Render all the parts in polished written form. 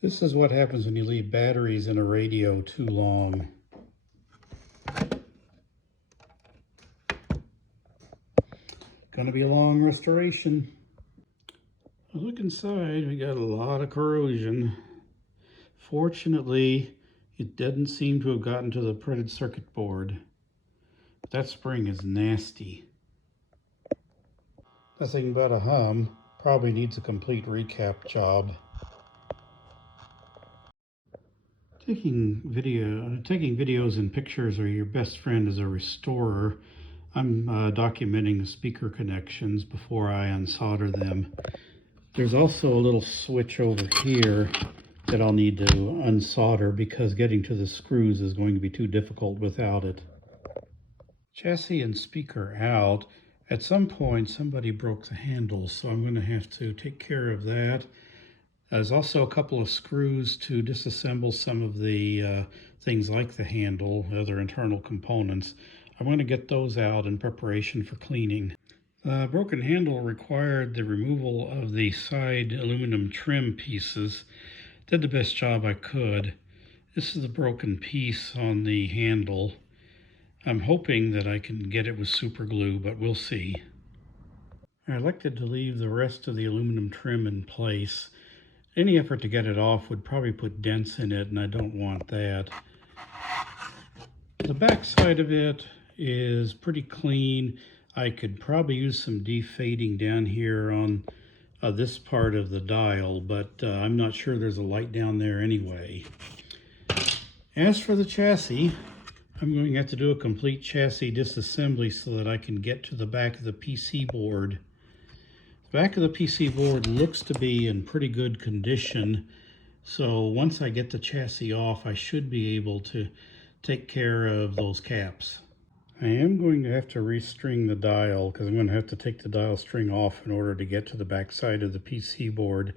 This is what happens when you leave batteries in a radio too long. Gonna be a long restoration. Look inside, we got a lot of corrosion. Fortunately, it doesn't seem to have gotten to the printed circuit board. That spring is nasty. Nothing but a hum. Probably needs a complete recap job. Taking videos and pictures are your best friend as a restorer. I'm documenting the speaker connections before I unsolder them. There's also a little switch over here that I'll need to unsolder because getting to the screws is going to be too difficult without it. Chassis and speaker out. At some point somebody broke the handle, so I'm going to have to take care of that. There's also a couple of screws to disassemble some of the things like the handle, other internal components. I'm going to get those out in preparation for cleaning. The broken handle required the removal of the side aluminum trim pieces. Did the best job I could. This is the broken piece on the handle. I'm hoping that I can get it with super glue, but we'll see. I elected to leave the rest of the aluminum trim in place. Any effort to get it off would probably put dents in it, and I don't want that. The back side of it is pretty clean. I could probably use some defading down here on this part of the dial, but I'm not sure there's a light down there anyway. As for the chassis, I'm going to have to do a complete chassis disassembly so that I can get to the back of the PC board. The back of the PC board looks to be in pretty good condition, so once I get the chassis off, I should be able to take care of those caps. I am going to have to restring the dial because I'm going to have to take the dial string off in order to get to the back side of the PC board.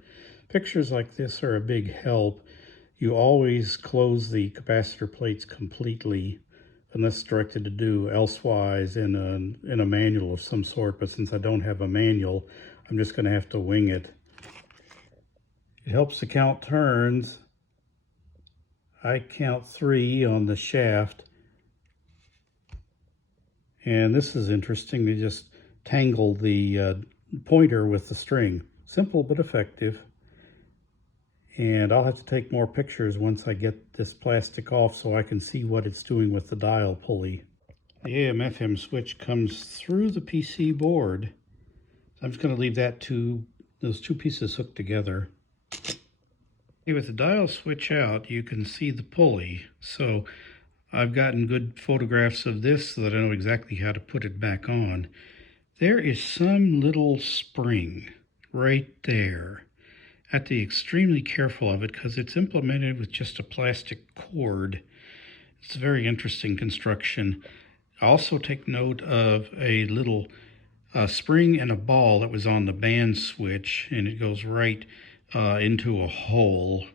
Pictures like this are a big help. You always close the capacitor plates completely unless directed to do elsewise in a manual of some sort, but since I don't have a manual, I'm just going to have to wing it. It helps to count turns. I count 3 on the shaft. And this is interesting. They just tangle the pointer with the string. Simple but effective. And I'll have to take more pictures once I get this plastic off so I can see what it's doing with the dial pulley. The AM/FM switch comes through the PC board. I'm just going to leave those two pieces hooked together. Okay, with the dial switch out, you can see the pulley. So I've gotten good photographs of this so that I know exactly how to put it back on. There is some little spring right there. I have to be extremely careful of it because it's implemented with just a plastic cord. It's a very interesting construction. Also take note of a little spring and a ball that was on the band switch, and it goes right into a hole.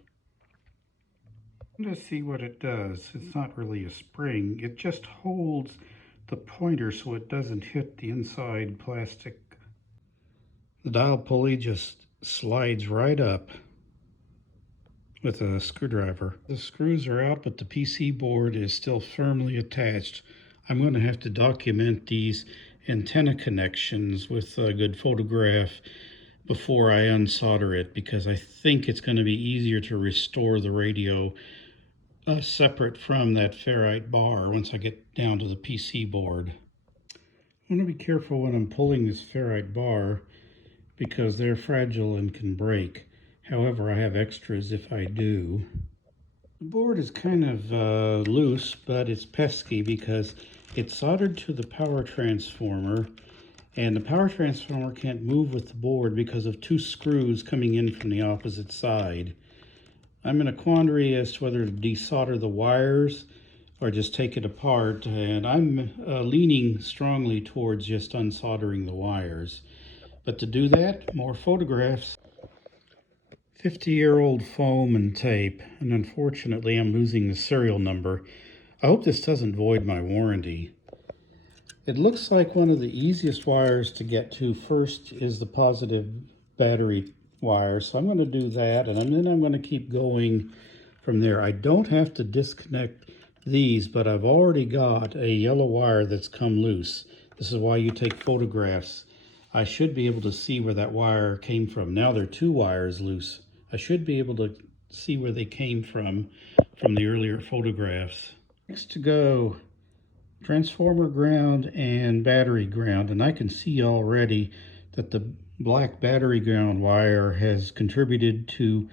Let's see what it does. It's not really a spring. It just holds the pointer so it doesn't hit the inside plastic. The dial pulley just slides right up with a screwdriver. The screws are out, but the PC board is still firmly attached. I'm going to have to document these antenna connections with a good photograph before I unsolder it, because I think it's going to be easier to restore the radio separate from that ferrite bar once I get down to the PC board. I want to be careful when I'm pulling this ferrite bar because they're fragile and can break. However, I have extras if I do. The board is kind of loose, but it's pesky because it's soldered to the power transformer, and the power transformer can't move with the board because of 2 screws coming in from the opposite side. I'm in a quandary as to whether to desolder the wires or just take it apart, and I'm leaning strongly towards just unsoldering the wires. But to do that, more photographs. 50-year-old foam and tape, and unfortunately I'm losing the serial number. I hope this doesn't void my warranty. It looks like one of the easiest wires to get to first is the positive battery wire. So I'm going to do that, and then I'm going to keep going from there. I don't have to disconnect these, but I've already got a yellow wire that's come loose. This is why you take photographs. I should be able to see where that wire came from. Now there are two wires loose. I should be able to see where they came from the earlier photographs. Next to go, transformer ground and battery ground, and I can see already that the black battery ground wire has contributed to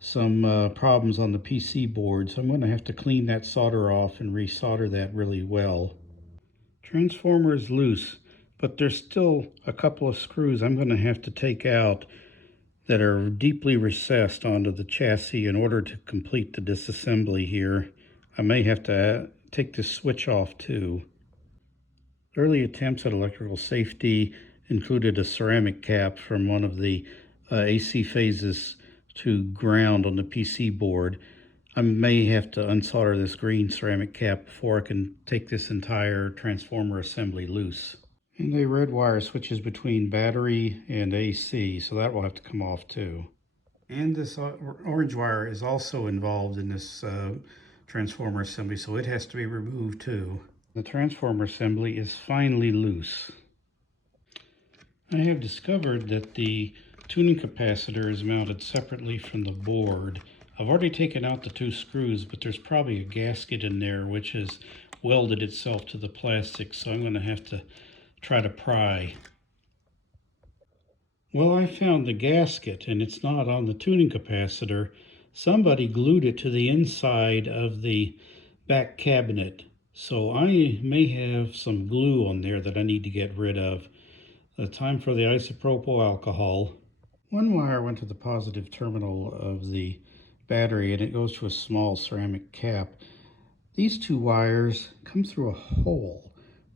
some problems on the PC board, so I'm going to have to clean that solder off and resolder that really well. Transformer is loose, but there's still a couple of screws I'm going to have to take out that are deeply recessed onto the chassis in order to complete the disassembly here. I may have to take this switch off too. Early attempts at electrical safety included a ceramic cap from one of the AC phases to ground on the PC board. I may have to unsolder this green ceramic cap before I can take this entire transformer assembly loose. And the red wire switches between battery and AC, so that will have to come off too. And this orange wire is also involved in this transformer assembly, so it has to be removed too. The transformer assembly is finally loose. I have discovered that the tuning capacitor is mounted separately from the board. I've already taken out the two screws, but there's probably a gasket in there which has welded itself to the plastic, so I'm going to have to try to pry. Well, I found the gasket, and it's not on the tuning capacitor. Somebody glued it to the inside of the back cabinet. So I may have some glue on there that I need to get rid of. Time for the isopropyl alcohol. One wire went to the positive terminal of the battery, and it goes to a small ceramic cap. These two wires come through a hole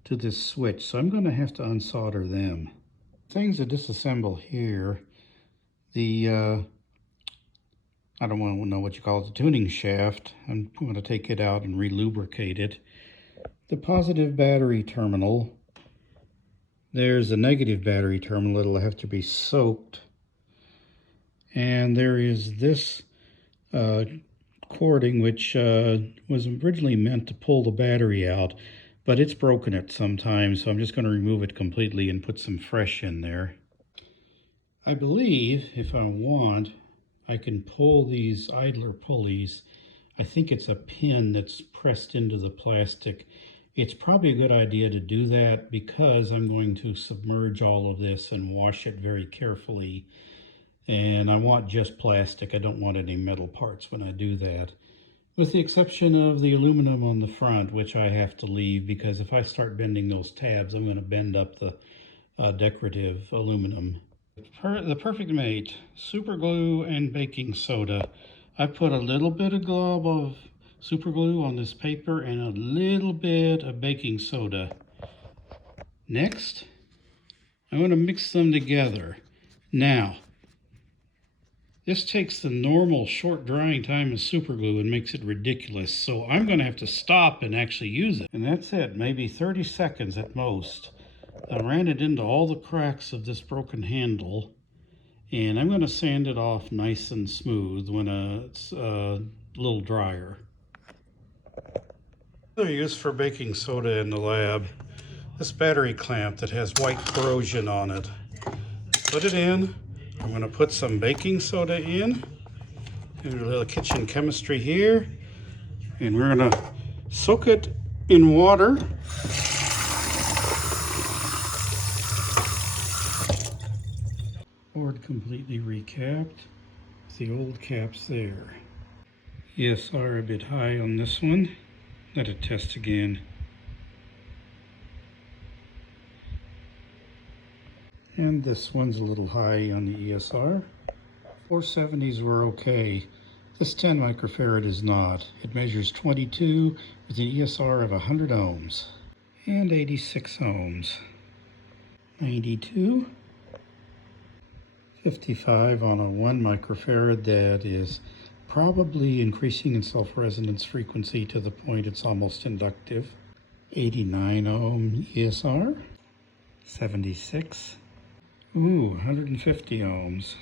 to this switch, so I'm going to have to unsolder them. Things to disassemble here. The I don't want to know what you call it, the tuning shaft. I'm going to take it out and re-lubricate it. The positive battery terminal. There's a negative battery terminal that'll have to be soaked. And there is this cording, which was originally meant to pull the battery out, but it's broken at some time, so I'm just going to remove it completely and put some fresh in there. I believe, if I want, I can pull these idler pulleys. I think it's a pin that's pressed into the plastic. It's probably a good idea to do that because I'm going to submerge all of this and wash it very carefully. And I want just plastic. I don't want any metal parts when I do that. With the exception of the aluminum on the front, which I have to leave because if I start bending those tabs, I'm going to bend up the decorative aluminum. The perfect mate, super glue and baking soda. I put a little bit of glob of super glue on this paper and a little bit of baking soda. Next, I'm going to mix them together. Now, this takes the normal short drying time of super glue and makes it ridiculous, so I'm going to have to stop and actually use it. And that's it, maybe 30 seconds at most. I ran it into all the cracks of this broken handle, and I'm going to sand it off nice and smooth when it's a little drier. Another use for baking soda in the lab, this battery clamp that has white corrosion on it. Put it in. I'm going to put some baking soda in. Do a little kitchen chemistry here. And we're going to soak it in water. Board completely recapped. The old caps there. ESR a bit high on this one. Let it test again. And this one's a little high on the ESR. 470s were okay. This 10 microfarad is not. It measures 22 with an ESR of 100 ohms. And 86 ohms. 92. 55 on a 1 microfarad that is probably increasing in self-resonance frequency to the point it's almost inductive. 89 ohm ESR. 76. Ooh, 150 ohms.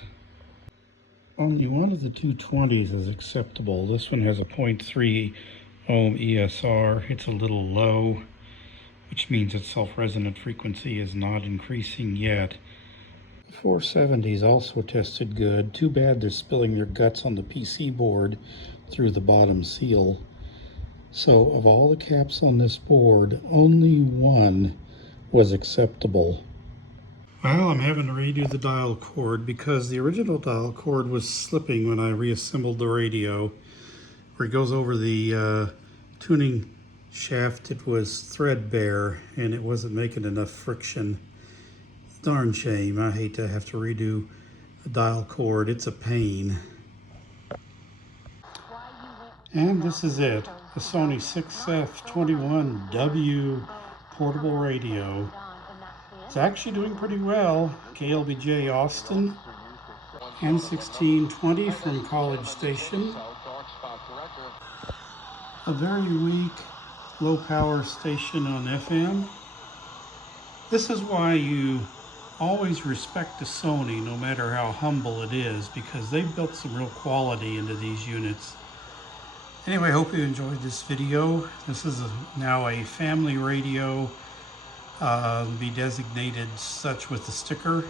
Only one of the 220s is acceptable. This one has a 0.3 ohm ESR. It's a little low, which means its self-resonant frequency is not increasing yet. The 470s also tested good. Too bad they're spilling their guts on the PC board through the bottom seal. So of all the caps on this board, only one was acceptable. Well, I'm having to redo the dial cord because the original dial cord was slipping when I reassembled the radio. Where it goes over the tuning shaft, it was threadbare and it wasn't making enough friction. Darn shame. I hate to have to redo the dial cord. It's a pain. And this is it, the Sony 6F21W portable radio. It's actually doing pretty well. KLBJ Austin, N1620 from College Station. A very weak, low power station on FM. This is why you always respect the Sony, no matter how humble it is, because they've built some real quality into these units. Anyway, I hope you enjoyed this video. This is now a family radio, be designated such with the sticker.